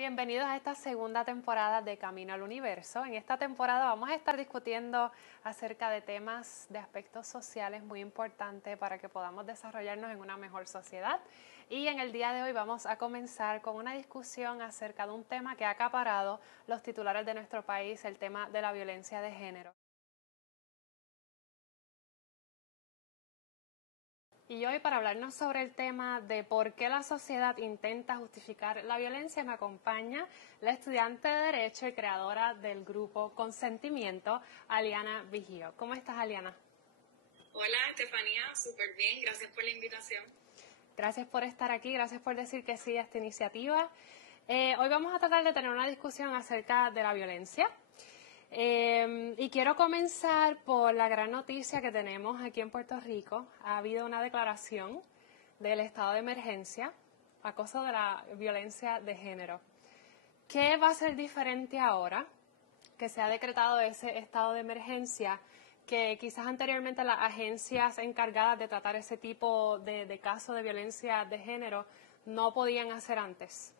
Bienvenidos a esta segunda temporada de Camino al Universo. En esta temporada vamos a estar discutiendo acerca de temas de aspectos sociales muy importantes para que podamos desarrollarnos en una mejor sociedad. Y en el día de hoy vamos a comenzar con una discusión acerca de un tema que ha acaparado los titulares de nuestro país, el tema de la violencia de género. Y hoy, para hablarnos sobre el tema de por qué la sociedad intenta justificar la violencia, me acompaña la estudiante de Derecho y creadora del grupo Consentimiento, Aliana Vigio. ¿Cómo estás, Aliana? Hola, Estefanía, súper bien, gracias por la invitación. Gracias por estar aquí, gracias por decir que sí a esta iniciativa. Hoy vamos a tratar de tener una discusión acerca de la violencia. Y quiero comenzar por la gran noticia que tenemos aquí en Puerto Rico. Ha habido una declaración del estado de emergencia, acoso de la violencia de género. ¿Qué va a ser diferente ahora que se ha decretado ese estado de emergencia, que quizás anteriormente las agencias encargadas de tratar ese tipo de casos de violencia de género no podían hacer antes?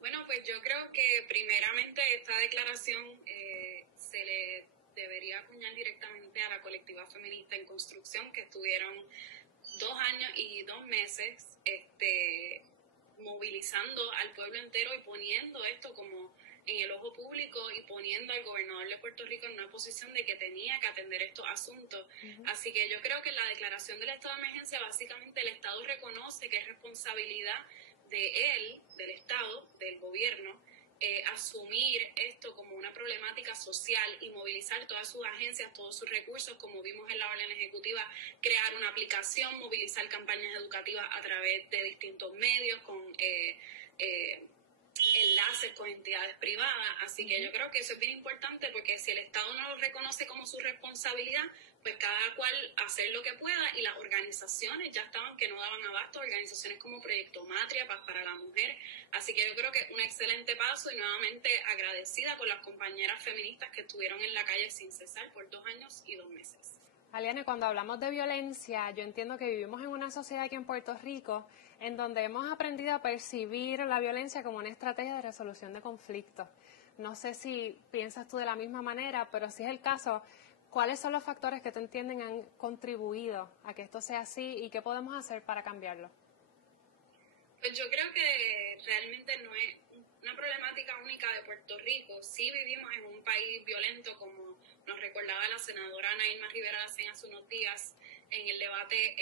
Bueno, pues yo creo que primeramente esta declaración se le debería acuñar directamente a la colectiva feminista en construcción, que estuvieron 2 años y 2 meses movilizando al pueblo entero y poniendo esto como en el ojo público y poniendo al gobernador de Puerto Rico en una posición de que tenía que atender estos asuntos. Así que yo creo que en la declaración del estado de emergencia básicamente el Estado reconoce que es responsabilidad de él, del Estado, del gobierno, asumir esto como una problemática social y movilizar todas sus agencias, todos sus recursos, como vimos en la orden ejecutiva, crear una aplicación, movilizar campañas educativas a través de distintos medios, con enlaces con entidades privadas. Así que yo creo que eso es bien importante, porque si el Estado no lo reconoce como su responsabilidad, pues cada cual hacer lo que pueda, y las organizaciones ya estaban que no daban abasto, organizaciones como Proyecto Matria, Paz para la Mujer. Así que yo creo que es un excelente paso, y nuevamente agradecida con las compañeras feministas que estuvieron en la calle sin cesar por 2 años y 2 meses. Aliana, cuando hablamos de violencia, yo entiendo que vivimos en una sociedad aquí en Puerto Rico en donde hemos aprendido a percibir la violencia como una estrategia de resolución de conflictos. No sé si piensas tú de la misma manera, pero si es el caso, ¿cuáles son los factores que tú entiendes han contribuido a que esto sea así y qué podemos hacer para cambiarlo? Pues yo creo que realmente no es una problemática única de Puerto Rico. Sí vivimos en un país violento, como nos recordaba la senadora Ana Irma Rivera Lacén hace unos días en el debate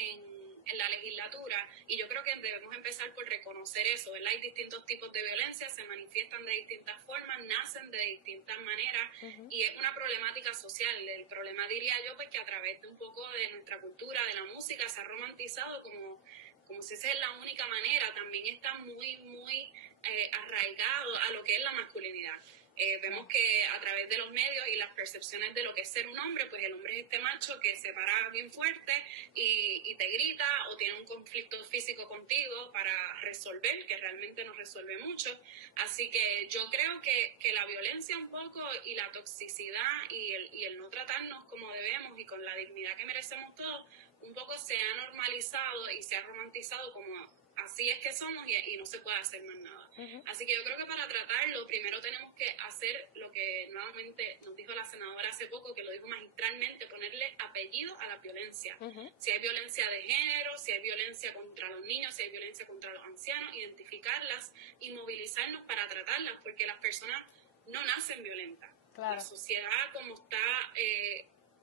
en la legislatura, y yo creo que debemos empezar por reconocer eso, ¿verdad? Hay distintos tipos de violencia, se manifiestan de distintas formas, nacen de distintas maneras, y es una problemática social. El problema, diría yo, pues que a través de un poco de nuestra cultura, de la música, se ha romantizado como si esa es la única manera. También está muy arraigado a lo que es la masculinidad. Vemos que a través de los medios y las percepciones de lo que es ser un hombre, pues el hombre es este macho que se para bien fuerte y te grita o tiene un conflicto físico contigo para resolver, que realmente no resuelve mucho. Así que yo creo que la violencia un poco, y la toxicidad y el no tratarnos como debemos y con la dignidad que merecemos todos, un poco se ha normalizado y se ha romantizado como así es que somos, y no se puede hacer más nada. Así que yo creo que para tratarlo, primero tenemos que hacer lo que nuevamente nos dijo la senadora hace poco, que lo dijo magistralmente: ponerle apellido a la violencia. Si hay violencia de género, si hay violencia contra los niños, si hay violencia contra los ancianos, identificarlas y movilizarnos para tratarlas, porque las personas no nacen violentas. Claro. La sociedad como está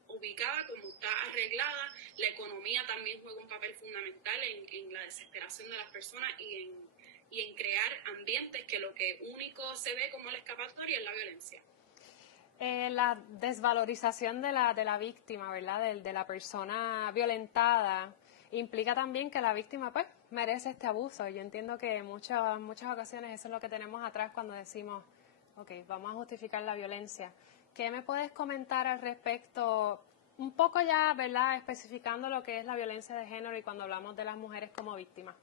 ubicada, como está arreglada, la economía también juega un papel fundamental en la desesperación de las personas y en crear ambientes que lo que único se ve como la escapatoria es la violencia. La desvalorización de la víctima, ¿verdad? De la persona violentada, implica también que la víctima pues merece este abuso. Yo entiendo que en muchas ocasiones eso es lo que tenemos atrás cuando decimos, ok, vamos a justificar la violencia. ¿Qué me puedes comentar al respecto? Un poco ya, ¿verdad?, especificando lo que es la violencia de género y cuando hablamos de las mujeres como víctimas.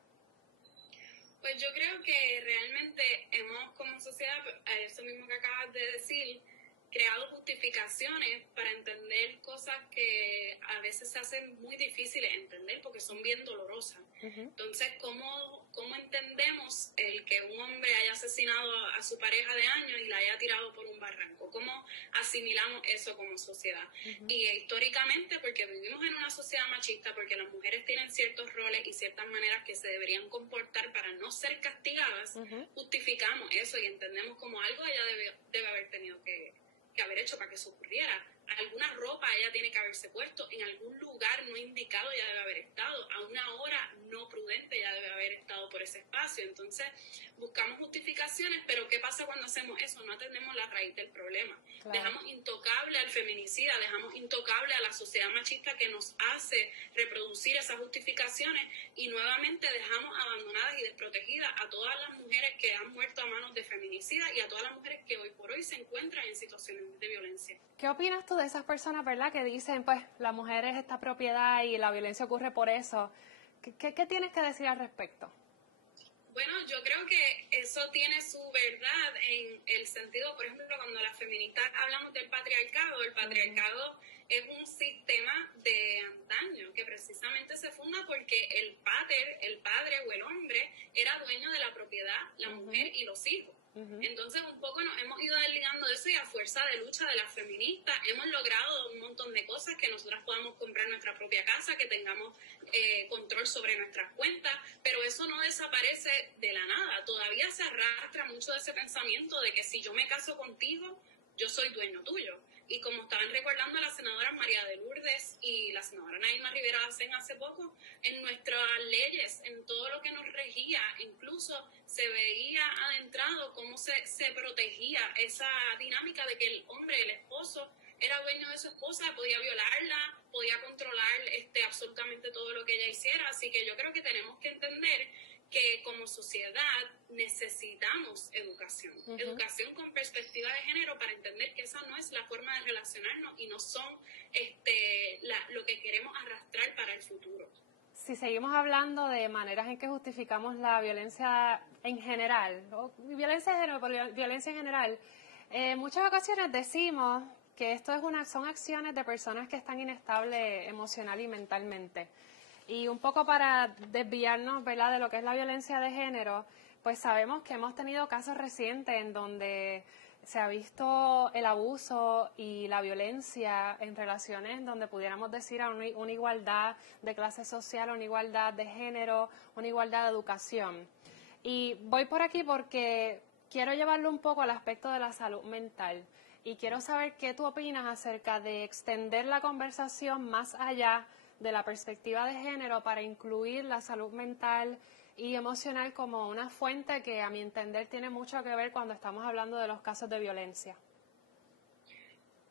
Pues yo creo que realmente hemos, como sociedad, eso mismo que acabas de decir, creado justificaciones para entender cosas que a veces se hacen muy difíciles de entender porque son bien dolorosas. Entonces, ¿cómo entendemos el que un hombre haya asesinado a su pareja de años y la haya tirado por un barranco. ¿Cómo asimilamos eso como sociedad? Y históricamente, porque vivimos en una sociedad machista, porque las mujeres tienen ciertos roles y ciertas maneras que se deberían comportar para no ser castigadas, justificamos eso y entendemos como algo ella debe haber tenido que haber hecho para que eso ocurriera. Alguna ropa ella tiene que haberse puesto, en algún lugar no indicado ella debe haber estado, a una hora no prudente ella debe haber estado por ese espacio. Entonces buscamos justificaciones, pero ¿qué pasa cuando hacemos eso? No atendemos la raíz del problema. Claro. Dejamos intocable al feminicida, dejamos intocable a la sociedad machista que nos hace reproducir esas justificaciones y nuevamente dejamos abandonadas y desprotegidas a todas las mujeres que han muerto a manos de feminicidas y a todas las mujeres que hoy por hoy se encuentran en situaciones de violencia. ¿Qué opinas tú de esas personas, verdad, que dicen, pues, la mujer es esta propiedad y la violencia ocurre por eso? ¿Qué tienes que decir al respecto? Bueno, yo creo que eso tiene su verdad en el sentido, por ejemplo, cuando las feministas hablamos del patriarcado, el patriarcado es un sistema de antaño que precisamente se funda porque el padre o el hombre era dueño de la propiedad, la mujer y los hijos. Entonces un poco nos hemos ido desligando de eso y a fuerza de lucha de las feministas hemos logrado un montón de cosas, que nosotras podamos comprar nuestra propia casa, que tengamos control sobre nuestras cuentas, pero eso no desaparece de la nada. Todavía se arrastra mucho de ese pensamiento de que si yo me caso contigo, yo soy dueño tuyo. Y como estaban recordando la senadora María de Lourdes y la senadora Nailma Rivera Lacén hace poco, en nuestras leyes, en todo lo que nos regía, incluso se veía adentrado cómo se protegía esa dinámica de que el hombre, el esposo, era dueño de su esposa, podía violarla, podía controlar absolutamente todo lo que ella hiciera. Así que yo creo que tenemos que entender que como sociedad necesitamos educación, educación con perspectiva de género para entender que esa no es la forma de relacionarnos y no son lo que queremos arrastrar para el futuro. Si seguimos hablando de maneras en que justificamos la violencia en general, violencia de género, violencia en general, en muchas ocasiones decimos que esto son acciones de personas que están inestables emocional y mentalmente. Y un poco para desviarnos, ¿verdad?, de lo que es la violencia de género, pues sabemos que hemos tenido casos recientes en donde se ha visto el abuso y la violencia en relaciones donde pudiéramos decir a una igualdad de clase social, una igualdad de género, una igualdad de educación. Y voy por aquí porque quiero llevarlo un poco al aspecto de la salud mental y quiero saber qué tú opinas acerca de extender la conversación más allá de la perspectiva de género para incluir la salud mental y emocional como una fuente que a mi entender tiene mucho que ver cuando estamos hablando de los casos de violencia.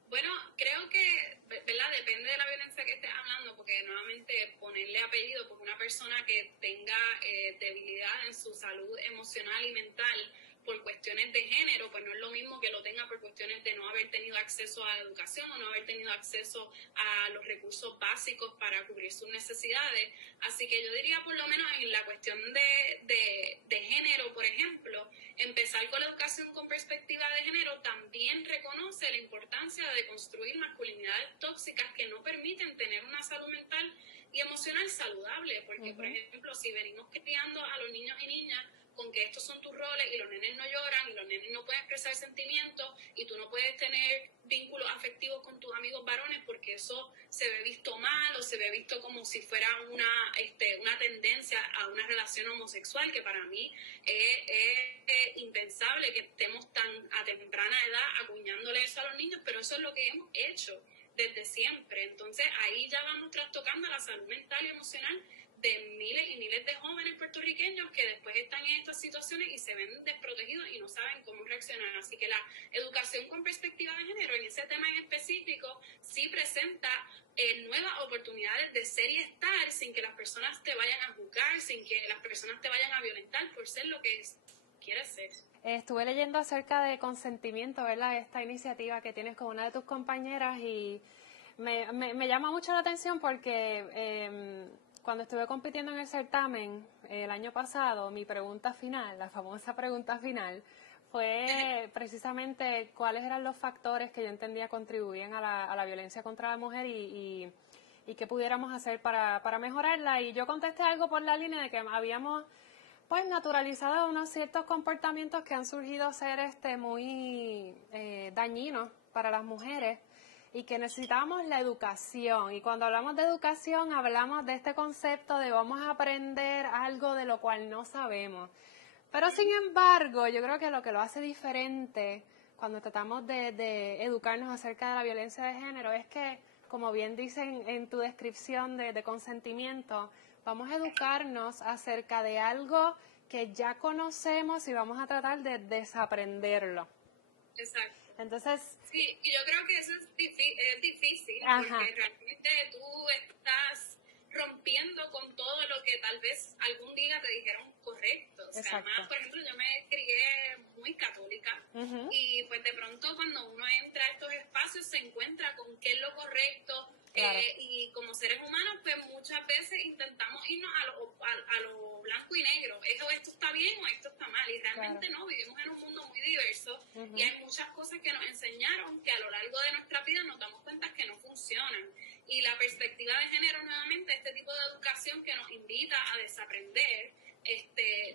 Bueno, creo que, ¿verdad?, depende de la violencia que estés hablando, porque nuevamente ponerle apellido, porque una persona que tenga debilidad en su salud emocional y mental por cuestiones de género, pues no es lo mismo que lo tenga por cuestiones de no haber tenido acceso a la educación o no haber tenido acceso a los recursos básicos para cubrir sus necesidades. Así que yo diría, por lo menos en la cuestión de género, por ejemplo, empezar con la educación con perspectiva de género también reconoce la importancia de construir masculinidades tóxicas que no permiten tener una salud mental y emocional saludable, porque, por ejemplo, si venimos criando a los niños y niñas con que estos son tus roles y los nenes no lloran y los nenes no pueden expresar sentimientos y tú no puedes tener vínculos afectivos con tus amigos varones porque eso se ve visto mal o se ve visto como si fuera una tendencia a una relación homosexual, que para mí es impensable que estemos tan a temprana edad acuñándole eso a los niños, pero eso es lo que hemos hecho desde siempre. Entonces ahí ya vamos trastocando la salud mental y emocional de miles y miles de jóvenes puertorriqueños que después están en estas situaciones y se ven desprotegidos y no saben cómo reaccionar. Así que la educación con perspectiva de género en ese tema en específico sí presenta nuevas oportunidades de ser y estar sin que las personas te vayan a juzgar, sin que las personas te vayan a violentar por ser lo que quieres ser. Estuve leyendo acerca de consentimiento, ¿verdad?, esta iniciativa que tienes con una de tus compañeras y me llama mucho la atención porque cuando estuve compitiendo en el certamen el año pasado, mi pregunta final, la famosa pregunta final, fue precisamente cuáles eran los factores que yo entendía contribuían a la violencia contra la mujer y qué pudiéramos hacer para mejorarla. Y yo contesté algo por la línea de que habíamos pues naturalizado unos ciertos comportamientos que han surgido a ser muy dañinos para las mujeres y que necesitamos la educación. Y cuando hablamos de educación hablamos de este concepto de vamos a aprender algo de lo cual no sabemos. Pero sin embargo, yo creo que lo hace diferente cuando tratamos de educarnos acerca de la violencia de género es que, como bien dicen en tu descripción de consentimiento, vamos a educarnos acerca de algo que ya conocemos y vamos a tratar de desaprenderlo. Exacto. Entonces, sí, y yo creo que eso es difícil, ajá, porque realmente tú estás rompiendo con todo lo que tal vez algún día te dijeron correcto. O sea, exacto. más, por ejemplo, yo me crié muy católica y pues de pronto cuando uno entra a estos espacios se encuentra con qué es lo correcto. Claro. Y como seres humanos, pues muchas veces intentamos irnos a lo blanco y negro. Esto está bien o esto está mal. Y realmente no, vivimos en un mundo muy diverso y hay muchas cosas que nos enseñaron que a lo largo de nuestra vida nos damos cuenta que no funcionan. Y la perspectiva de género, nuevamente, este tipo de educación que nos invita a desaprender,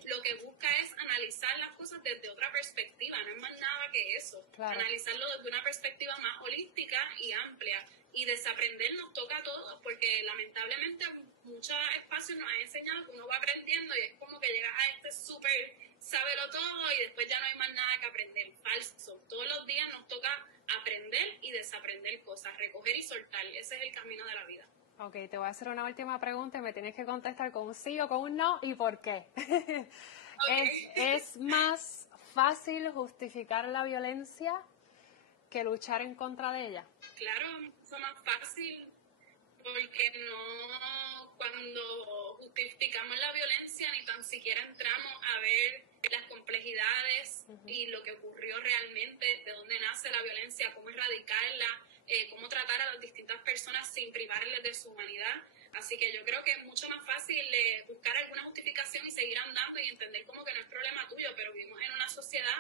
lo que busca es analizar las cosas desde otra perspectiva, no es más nada que eso. Claro. Analizarlo desde una perspectiva más holística y amplia. Y desaprender nos toca a todos, porque lamentablemente muchos espacios nos han enseñado que uno va aprendiendo y es como que llegas a este súper sábelo todo y después ya no hay más nada que aprender. Falso. Todos los días nos toca aprender y desaprender cosas, recoger y soltar. Ese es el camino de la vida. Ok, te voy a hacer una última pregunta y me tienes que contestar con un sí o con un no y por qué. Okay. ¿Es más fácil justificar la violencia que luchar en contra de ella? Claro, es más fácil porque cuando justificamos la violencia ni tan siquiera entramos a ver las complejidades y lo que ocurrió realmente, de dónde nace la violencia, cómo erradicarla, cómo tratar a las distintas personas sin privarles de su humanidad. Así que yo creo que es mucho más fácil buscar alguna justificación y seguir andando y entender como que no es problema tuyo, pero vivimos en una sociedad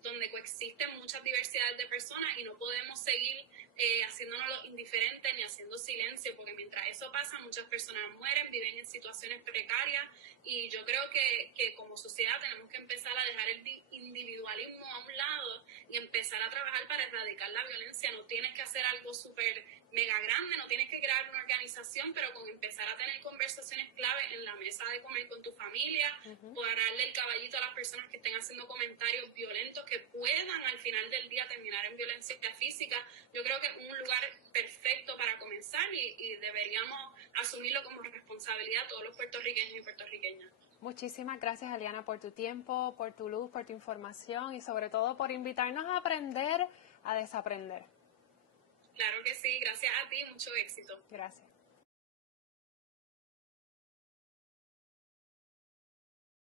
donde coexisten muchas diversidades de personas y no podemos seguir haciéndonos los indiferentes ni haciendo silencio, porque mientras eso pasa muchas personas mueren, viven en situaciones precarias y yo creo que como sociedad tenemos que empezar a dejar el individualismo a un lado y empezar a trabajar para erradicar la violencia. No tienes que hacer algo súper mega grande, no tienes que crear una organización, pero con empezar a tener conversaciones clave en la mesa de comer con tu familia, poder darle el caballito a las personas que estén haciendo comentarios violentos que puedan al final del día terminar en violencia física. Yo creo que es un lugar perfecto para comenzar y deberíamos asumirlo como responsabilidad todos los puertorriqueños y puertorriqueñas. Muchísimas gracias, Aliana, por tu tiempo, por tu luz, por tu información y sobre todo por invitarnos a aprender a desaprender. Claro que sí, gracias a ti, mucho éxito. Gracias.